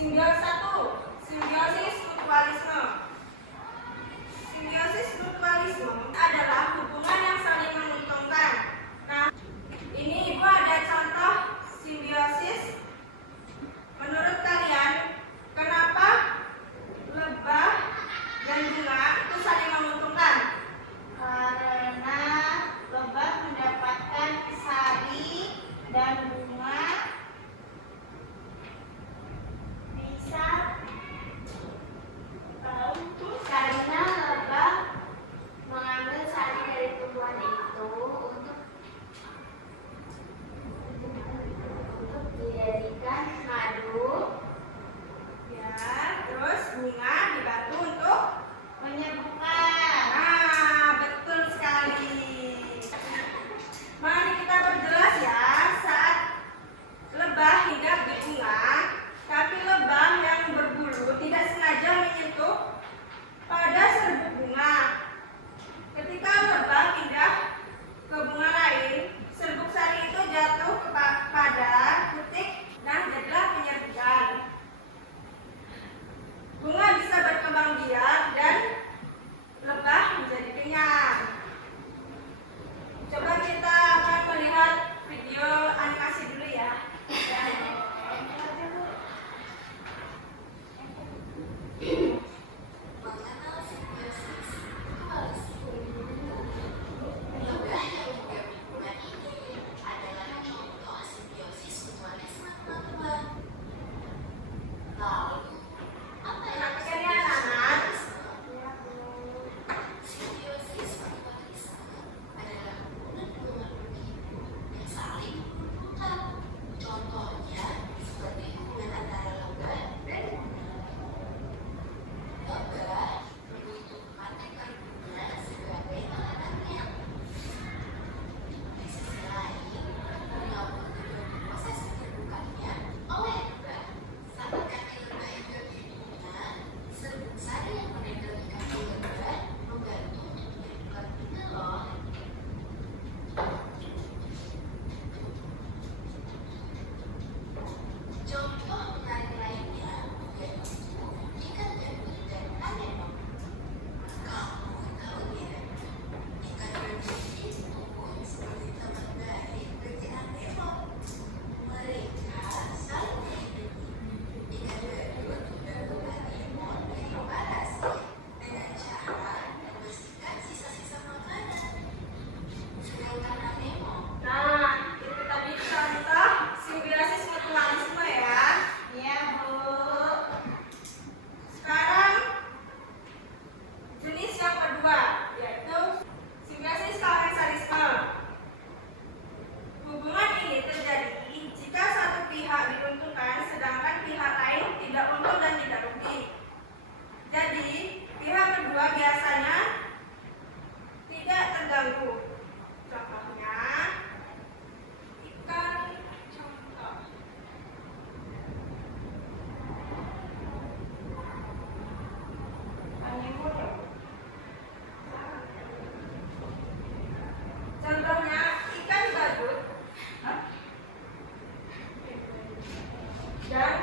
Simbiosis mutualisme. Simbiosis mutualisme adalah hubungan yang saling menguntungkan. Nah, ini Ibu ada contoh simbiosis. Menurut kalian, kenapa lebah dan bunga itu saling menguntungkan? Karena lebah mendapatkan sari dan bunga bisa karena lebah mengambil sari dari tumbuhan itu untuk dijadikan madu. Ya, terus bunga dibantu untuk Menyembuhkan. betul sekali. Mari kita perjelas ya, saat lebah hinggap di bunga, tapi lebah yang berbulu tidak sengaja menyentuh pada serbuk bunga. Ketika lebah pindah ke bunga lain, serbuk sari itu jatuh pada putik dan jadilah penyerbukan. Bunga bisa berkembang biak dan lebah menjadi kenyang. Coba kita akan melihat video animasi dulu ya. Contohnya ikan badut dan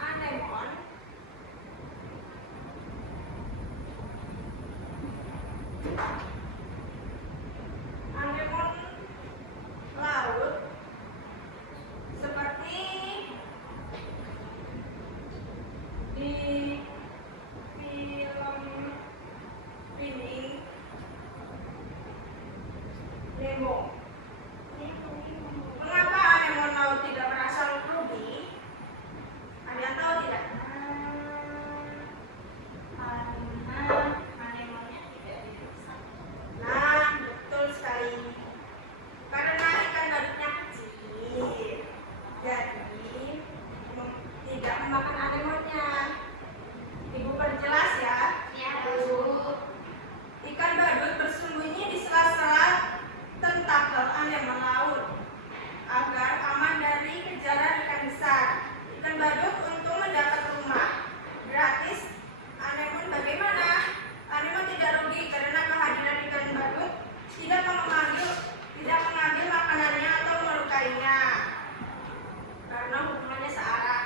anemon. Anemon laut seperti di film ini Nemo. Mengapa anemon laut tidak berasal rubi? Ada yang tahu tidak? Karena anemonnya tidak dirusak. Nah, betul sekali. Karena ikan badutnya kecil, jadi tidak memakan anemonnya. Ibu perjelas ya. Ya, Bu. Ikan badut bersembunyi di sela-sela tentakel anemon laut agar aman dari kejaran ikan besar. Ikan badut untuk mendapat rumah gratis. Anemon bagaimana? Anemon tidak rugi karena kehadiran ikan badut tidak mengambil makanannya atau melukainya karena hubungannya searah.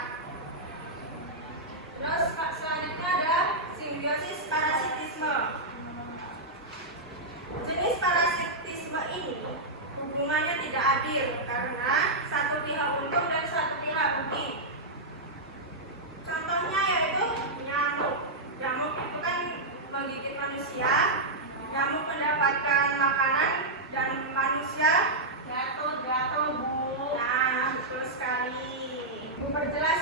berjelas